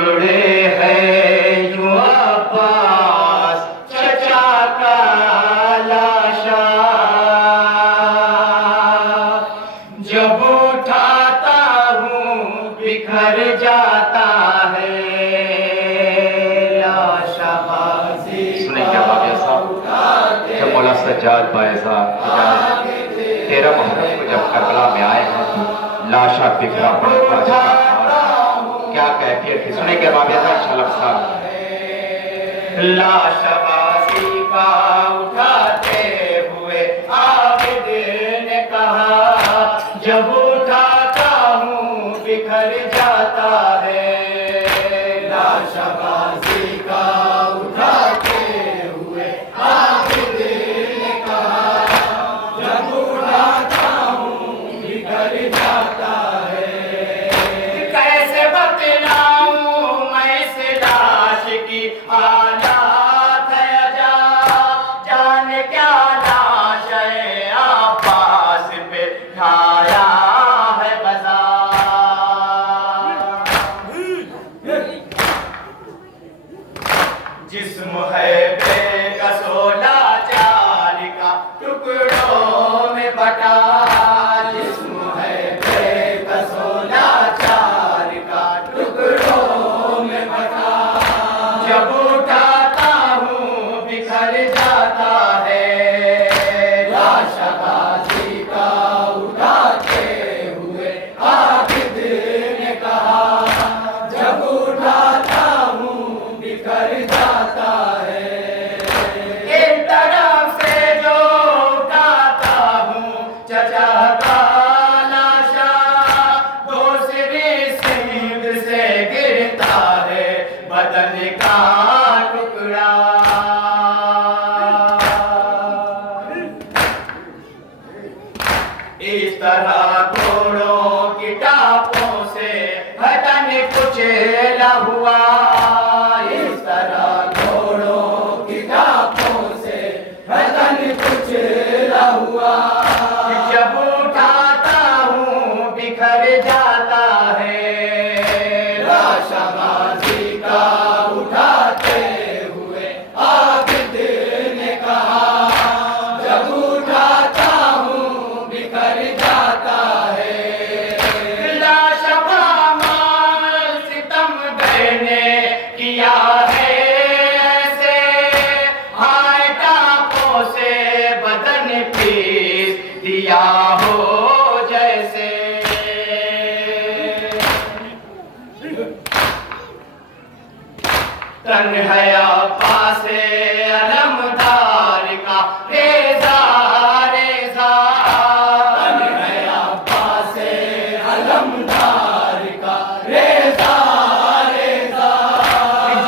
टुकड़े हैं यूं अब्बास चचा का लाशा, जब उठाता हूँ बिखर जाता है लाशा। सुने क्या बात साहब, जब मौला सज्जाद बायसा तेरा मोहर्रम को जब करबला में आए हैं तो लाशा बिखरा पड़ा था, क्या कैफियत थी? सुने क्या बात साहब। लाशबाजी का उठाते हुए आबिद ने कहा, जब उठाता हूँ बिखर जाता है। लाशबाजी का उठाते हुए आबिद ने कहा, जब उठाता हूँ बिखर जाता है। कैसे बतलाऊं मैं इस लाश की हालात है अजा, जाने क्या लाश है आपास पे ढाया है बजा। जिस्म है बेकसोला चार का टुकड़ों में बटा, जिस्म है बेकसोला चार का टुकड़ों में बटा, जब उठाता हूँ बिखर जाता है। लाशबाजी का उठाते हुए आबिद ने कहा, जब उठाता हूँ बिखर जाता है। एक तरफ से जो उठाता हूँ चचा का लाशा, दूसरी सीध से गिरता है बदन का टुकड़ा। इस तरह घोड़ों की टापों से बदन कुचला हुआ, इस तरह घोड़ों की टापों से बदन कुचला हुआ, जब उठाता हूँ बिखर जाता है। लाशबाजी का उठाते हुए आबिद ने कहा, जब उठाता हूँ बिखर जाता है। लाशबामाल सितमगर ने किया है ऐसे, हाय टापों से बदन पीस दिया हो जैसे। तन है अब्बास अलमदार का रेजा रेजा, तन है अब्बास अलमदार का रेजा रेजा,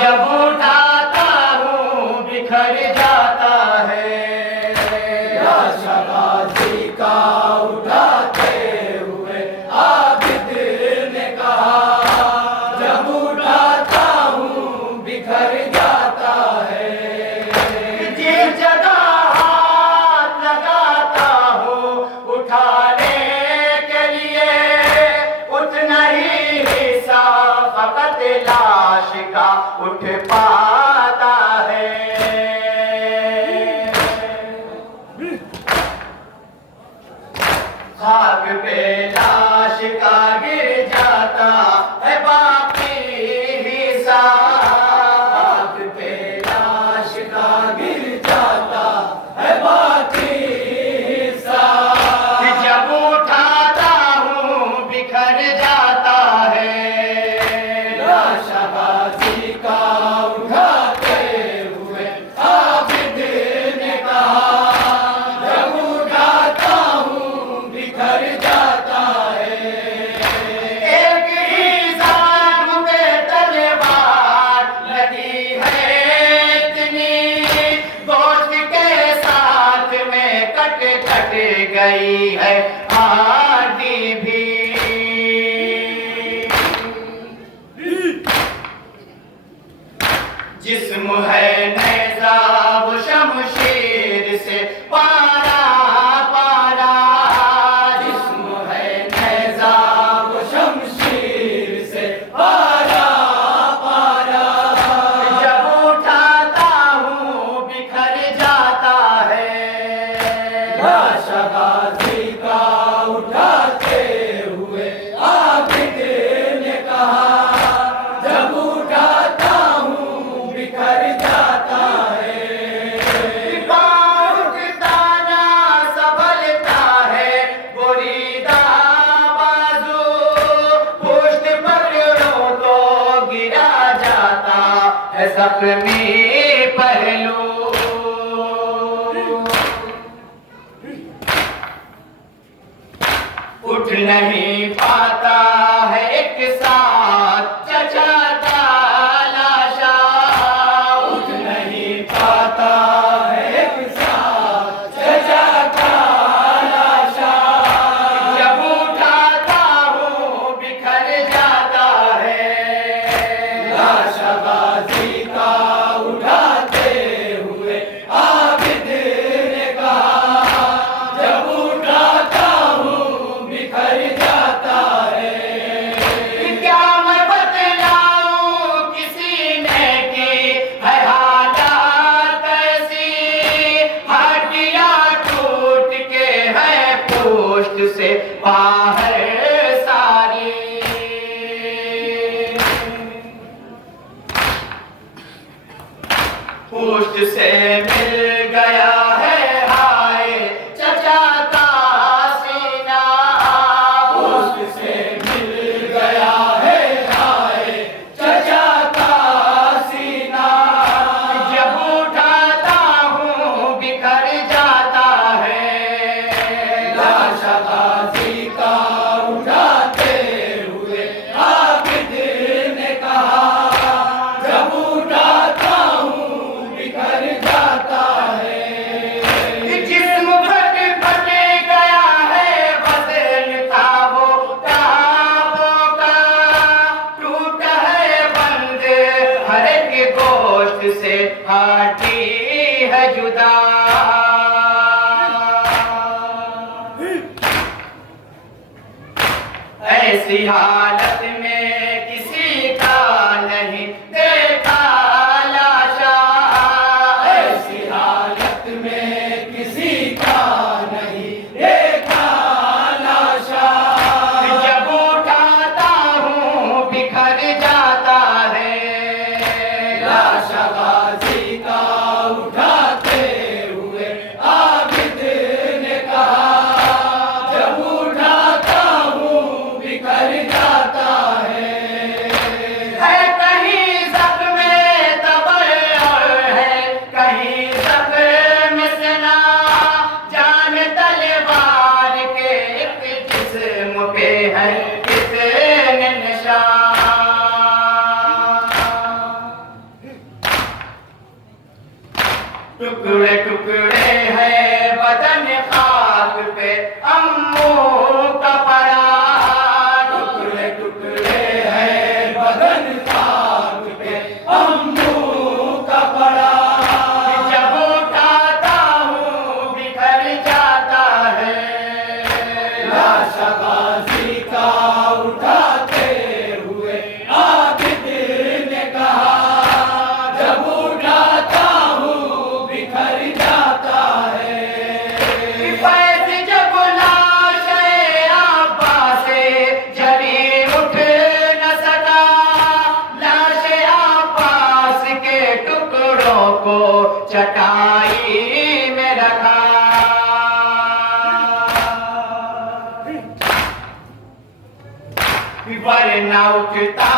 जब उठाता हूँ बिखर जाता है। लाशबाजी का उठाते हुए आबिद ने कहा, जब उठाता हूँ बिखर जाता है। जिस जगह हाथ लगाता हूँ उठाने के लिए, उतना ही हिस्सा फकत लाश का उठ पाता है। खाक पे लाश का गिर जाता है बाकी हिस्सा, खाक पे लाश का गिर जाता है बाकी हिस्सा, जब उठाता हूँ बिखर जाता है। लाशबाजी का उठाते हुए आबिद ने कहा, जब उठाता हूँ बिखर जाता है। एक ही जान पे तलवार लगी है इतनी, गोश्त के साथ में कट कट गई है हड्डी भी। जिस्म है नेज़ा वो शमशीर से पारा पारा, जिस्म है नेज़ा वो शमशीर से पारा पारा, है जख्मी पहलू। उठ नहीं पाता है एक साथ चचा का लाशा। उठ नहीं पाता है एक साथ चचा का लाशा। जब उठाता हूँ बिखर जाता है लाशा गाजी का। उठाते हुए आबिद ने कहा, जब उठाता हूँ बिखर जाता है। क्या मैं बतलाऊं किसी ने की है हालात ऐसी। हड्डियां टूट के है पोस्ट से बाहर सारी। पोस्ट से मिल गया है हाय चचा का सीना। पोस्ट से मिल गया है हाय चचा का सीना। जब उठाता हूँ बिखर जाता है लाशा गाजी का। उठाते हुए आबिद ने कहा, जब उठाता हूँ बिखर जाता है। जिस्म फट फट गया है वज़न था वो ख्वाबों का। टूटा है बंद हर एक गोश्त से हड्डी है जुदा। ऐसी हालत में किसी का नहीं देखा लाशा। ऐसी हालत में किसी का नहीं देखा लाशा। जब उठाता हूँ बिखर जाता है लाशा गाजी का। उठाते हुए आबिद ने कहा, जब उठाता हूँ बिखर जाता है। कहीं ज़ख्म तबर और है कहीं ज़ख्म सना। जान तलवार के एक जिस्म पे है कितने निशान। टुकड़े टुकड़े है बदन खाक पे अम्मू का पड़ा। टुकड़े टुकड़े है बदन खाक पे अम्मू का पड़ा। जब उठाता हूँ बिखर जाता है लाशा गाजी का। उठाते हुए आबिद ने कहा, जब उठाता हूँ बिखर जाता है। फैज़ जब लाश-ए अब्बास से जली उठ न सका। लाश-ए अब्बास के टुकड़ों को चटाई में रखा। वरना उठता